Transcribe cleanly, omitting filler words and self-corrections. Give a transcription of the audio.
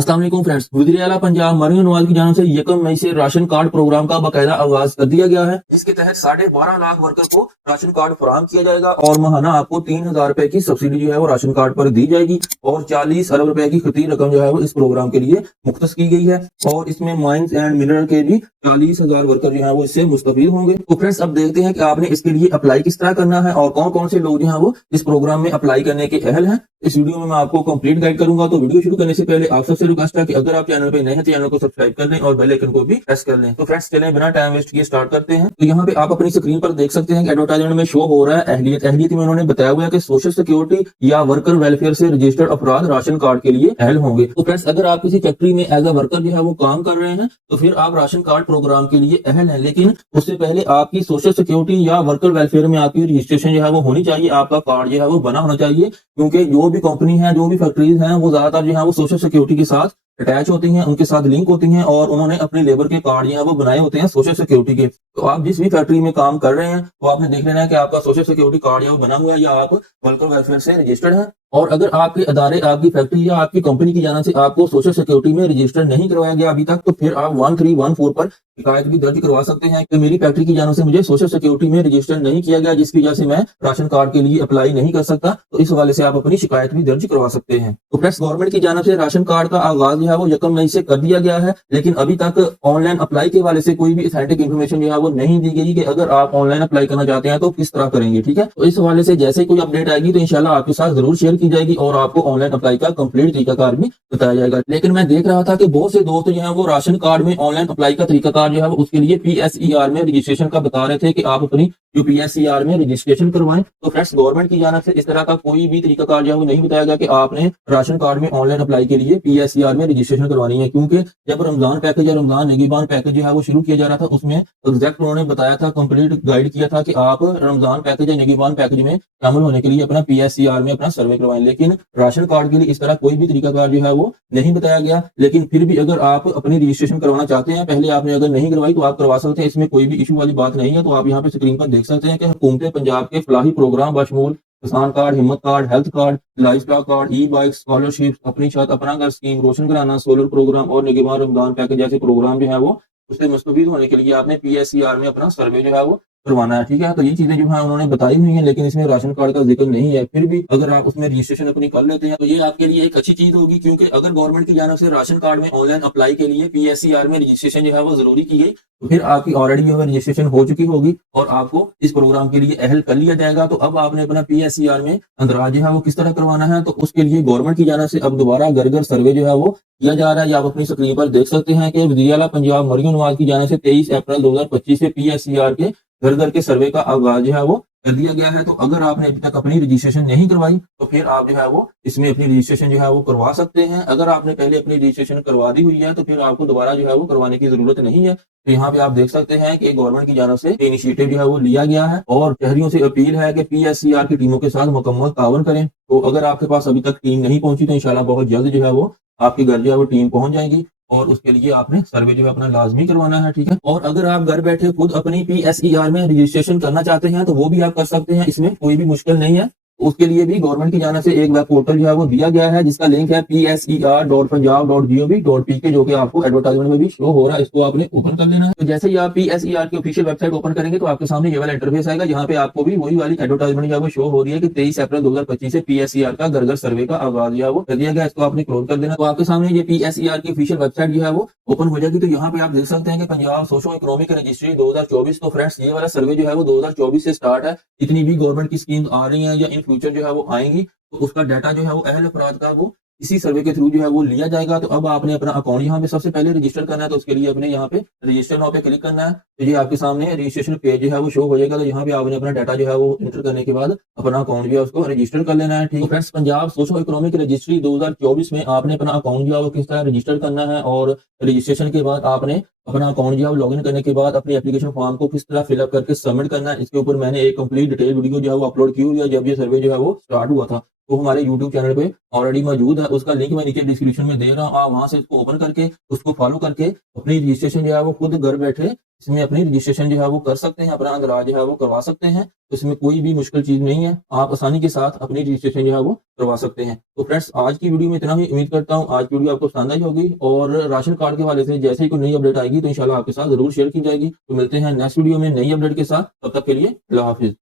अस्सलाम वालेकुम फ्रेंड्स, वज़ीर आला पंजाब मरीम नवाज की जानिब से 1 मई से राशन कार्ड प्रोग्राम का बाकायदा आगाज कर दिया गया है, जिसके तहत 12.5 लाख वर्कर को राशन कार्ड फराहम किया जाएगा और माहाना आपको 3,000 रुपए की सब्सिडी जो है वो राशन कार्ड पर दी जाएगी और 40 अरब रुपए की खती रकम जो है वो इस प्रोग्राम के लिए मुख्तस की गई है और इसमें माइंस एंड मिनरल के भी 40,000 वर्कर जो है वो इससे मुस्तफीद होंगे। तो फ्रेंड्स, अब देखते हैं कि आपने इसके लिए अप्लाई किस तरह करना है और कौन कौन से लोग जो है वो इस प्रोग्राम में अप्लाई करने के अहल हैं। इस वीडियो में मैं आपको कंप्लीट गाइड करूंगा। तो वीडियो शुरू करने से पहले आप सबसे रिक्वेस्ट है कि अगर आप चैनल पे नए हैं तो चैनल को सब्सक्राइब कर लें और बेल आइकन को भी प्रेस कर लें। तो फ्रेंड्स, चलें बिना टाइम वेस्ट किए स्टार्ट करते हैं। तो यहाँ पे आप अपनी स्क्रीन पर देख सकते हैं कि एडवर्टाइजमेंट में शो हो रहा है अहलियत में उन्होंने बताया हुआ है कि सोशल सिक्योरिटी या वर्कर वेलफेयर से रजिस्टर्ड अफराद राशन कार्ड के लिए अहल होंगे। तो फ्रेंड्स, अगर आप किसी फैक्ट्री में एज अ वर्कर जो है वो काम कर रहे हैं तो फिर आप राशन कार्ड प्रोग्राम के लिए अहल हैं, लेकिन उससे पहले आपकी सोशल सिक्योरिटी या वर्कर वेलफेयर में आपकी रजिस्ट्रेशन जो है वो होनी चाहिए, आपका कार्ड जो है वो बना होना चाहिए, क्योंकि जो भी कंपनी है, जो भी फैक्ट्रीज हैं, वो ज्यादातर जो है वो सोशल सिक्योरिटी के साथ अटैच होती हैं, उनके साथ लिंक होती हैं और उन्होंने अपने लेबर के कार्ड जो है वो बनाए होते हैं सोशल सिक्योरिटी के। तो आप जिस भी फैक्ट्री में काम कर रहे हैं तो आपने देख लेना है कि आपका सोशल सिक्योरिटी कार्ड या वो बना हुआ है या आप वर्कर वेलफेयर से रजिस्टर्ड हैं। और अगर आपके अदारे, आपकी फैक्ट्री या आपकी कंपनी की जानिब से आपको सोशल सिक्योरिटी में रजिस्टर नहीं करवाया गया अभी तक, तो फिर आप 1314 पर शिकायत भी दर्ज करवा सकते हैं कि मेरी फैक्ट्री की जानिब से मुझे सोशल सिक्योरिटी में रजिस्टर नहीं किया गया, जिसकी वजह से मैं राशन कार्ड के लिए अप्लाई नहीं कर सकता। तो इस हवाले से आप अपनी शिकायत भी दर्ज करवा सकते हैं। तो फ्रेंड्स, गवर्नमेंट की जानिब से राशन कार्ड का आगाज जो है वो 1 मई से कर दिया गया है, लेकिन अभी तक ऑनलाइन अप्लाई के हवाले से कोई भी अथेंटिक इन्फॉर्मेशन जो है वो नहीं दी गई कि अगर आप ऑनलाइन अप्लाई करना चाहते हैं तो किस तरह करेंगे। ठीक है, तो इस हवाले से जैसे कोई अपडेट आएगी तो इंशाल्लाह आपके साथ जरूर शेयर की जाएगी और आपको ऑनलाइन अप्लाई का कंप्लीट तरीकाकार भी बताया जाएगा। लेकिन मैं देख रहा था कि बहुत से दोस्त जो है वो राशन कार्ड में ऑनलाइन अप्लाई का तरीकाकार जो है वो उसके लिए PSER में रजिस्ट्रेशन का बता रहे थे कि आप अपनी जो PSER में रजिस्ट्रेशन करवाएं। तो फ्रेंड्स, गवर्नमेंट की जानिब से इस तरह का कोई भी तरीकाकार जो है वो नहीं बताया गया कि आपने राशन कार्ड में ऑनलाइन अप्लाई के लिए PSER में रजिस्ट्रेशन करवानी है, क्योंकि जब रमजान पैकेज या रमजान निगहबान पैकेज जो है वो शुरू किया जा रहा था उसमें एग्जैक्ट उन्होंने बताया था, कंप्लीट गाइड किया था कि आप रमजान पैकेज या निगहबान पैकेज में शामिल होने के लिए अपना PSER में अपना सर्वे करवाएं। लेकिन राशन कार्ड के लिए इस तरह कोई भी तरीकाकार जो है वो नहीं बताया गया। लेकिन फिर भी अगर आप अपनी रजिस्ट्रेशन करवाना चाहते हैं, पहले आपने अगर नहीं करवाई तो आप करवा सकते हैं, इसमें कोई भी इशू वाली बात नहीं है। तो आप यहाँ पे स्क्रीन पर देख सकते हैं कि हुकूमत पंजाब के फलाही प्रोग्राम बशमूल किसान कार्ड, हिम्मत card, health card, livestock card, e bike, scholarship, अपनी छत अपना घर स्कीम, रोशन कराना, सोलर प्रोग्राम और निगहबान रमजान पैकेज जैसे प्रोग्राम जो है वो उससे मुस्तफीद होने के लिए आपने PSER में अपना सर्वे जो है वो करवाना है। ठीक है, तो ये चीजें जो है उन्होंने बताई हुई हैं, लेकिन इसमें राशन कार्ड का जिक्र नहीं है। फिर भी अगर आप उसमें रजिस्ट्रेशन अपनी कर लेते हैं तो ये आपके लिए एक अच्छी चीज होगी, क्योंकि अगर गवर्नमेंट की जानिब से राशन कार्ड में ऑनलाइन अप्लाई के लिए PSER में रजिस्ट्रेशन जो है वो जरूरी की गई तो फिर आपकी ऑलरेडी जो है रजिस्ट्रेशन हो चुकी होगी और आपको इस प्रोग्राम के लिए अहल कर लिया जाएगा। तो अब आपने अपना PSER में अंदराज जो है वो किस तरह करवाना है, तो उसके लिए गवर्नमेंट की जानिब से अब दोबारा घर घर सर्वे जो है वो किया जा रहा है। आप अपनी स्क्रीन पर देख सकते हैं कि वज़ीर आला पंजाब मरीम नवाज की जानिब से 23 अप्रैल 2025 से PSER के घर घर के सर्वे का आगाज जो है वो कर दिया गया है। तो अगर आपने अभी तक अपनी रजिस्ट्रेशन नहीं करवाई तो फिर आप जो है वो इसमें अपनी रजिस्ट्रेशन जो है वो करवा सकते हैं। अगर आपने पहले अपनी रजिस्ट्रेशन करवा दी हुई है तो फिर आपको दोबारा जो है वो करवाने की जरूरत नहीं है। तो यहाँ पे आप देख सकते हैं कि गवर्नमेंट की जानिब से इनिशिएटिव जो है वो लिया गया है और शहरियों से अपील है कि PSER की टीमों के साथ मुकम्मल तावन करें। तो अगर आपके पास अभी तक टीम नहीं पहुंची तो इंशाल्लाह बहुत जल्द जो है वो आपके घर जो है वो टीम पहुंच जाएगी और उसके लिए आपने सर्वे जो है अपना लाजमी करवाना है। ठीक है, और अगर आप घर बैठे खुद अपनी PSER में रजिस्ट्रेशन करना चाहते हैं तो वो भी आप कर सकते हैं, इसमें कोई भी मुश्किल नहीं है। उसके लिए भी गवर्नमेंट की जानिब से एक वेब पोर्टल जो है वो दिया गया है जिसका लिंक है PSER.punjab.gov.in, जो कि आपको एडवर्टाइजमेंट में भी शो हो रहा है। इसको आपने ओपन कर लेना है। तो जैसे ही आप PSER की ऑफिशियल वेबसाइट ओपन करेंगे तो आपके सामने ये वाला इंटरफेस आएगा, जहाँ पे आपको भी वही वाली एडवर्टाइजमेंट जो है वो शो हो रही है कि 23 अप्रैल 2025 से PSER का घर घर सर्वे का आगाज जो है वो कर दिया गया। इसको आपने क्लोज कर देना। तो आपके सामने ये PSER की ऑफिशियल वेबसाइट जो है वो ओपन हो जाएगी। तो यहाँ पे आप देख सकते हैं कि पंजाब सोशो इकोनॉमिक रजिस्ट्री 2024। तो फ्रेंड्स, ये वाला सर्वे जो है वो 2024 से स्टार्ट है। इतनी भी गवर्नमेंट की स्कीम आ रही है या इन फ्यूचर जो है वो आएंगी तो उसका डाटा जो है वो अहल अफराद का वो इसी सर्वे के थ्रू जो है वो लिया जाएगा। तो अब आपने अपना अकाउंट यहाँ पे सबसे पहले रजिस्टर करना है। तो उसके लिए अपने यहाँ पे रजिस्टर नाउ पे क्लिक करना है। तो ये आपके सामने रजिस्ट्रेशन पेज जो है वो शो हो जाएगा। तो यहाँ पे आपने अपना डाटा जो है वो एंटर करने के बाद अपना अकाउंट जो है उसको रजिस्टर कर लेना है। ठीक है friends, Punjab socio economic registry 2024 में आपने अपना अकाउंट जो है वो किस तरह रजिस्टर करना है और रजिस्ट्रेशन के बाद आपने अपना अकाउंट जो है लॉगिन करने के बाद अपनी एप्लीकेशन फॉर्म को किस तरह फिलअप करके सबमिट करना है। इसके ऊपर मैंने एक कंप्लीट डिटेल वीडियो जो है वो अपलोड की हुई है जब ये सर्वे जो है वो स्टार्ट हुआ था। वो हमारे यूट्यूब चैनल पे ऑलरेडी मौजूद है। उसका लिंक मैं नीचे डिस्क्रिप्शन में दे रहा हूँ। आप वहां से उसको ओपन करके उसको फॉलो करके अपनी रजिस्ट्रेशन जो है वो खुद घर बैठे इसमें अपनी रजिस्ट्रेशन जो है वो कर सकते हैं, अपना अंदराज जो है वो करवा सकते हैं। तो इसमें कोई भी मुश्किल चीज नहीं है, आप आसानी के साथ अपनी रजिस्ट्रेशन जो है वो करवा सकते हैं। तो फ्रेंड्स, आज की वीडियो में इतना ही। उम्मीद करता हूँ आज की वीडियो आपको पसंद आई होगी और राशन कार्ड के हवाले से जैसे ही कोई नई अपडेट आएगी तो इंशाल्लाह आपके साथ जरूर शेयर की जाएगी। तो मिलते हैं नेक्स्ट वीडियो में नई अपडेट के साथ। तब तक के लिए अल्लाह हाफिज।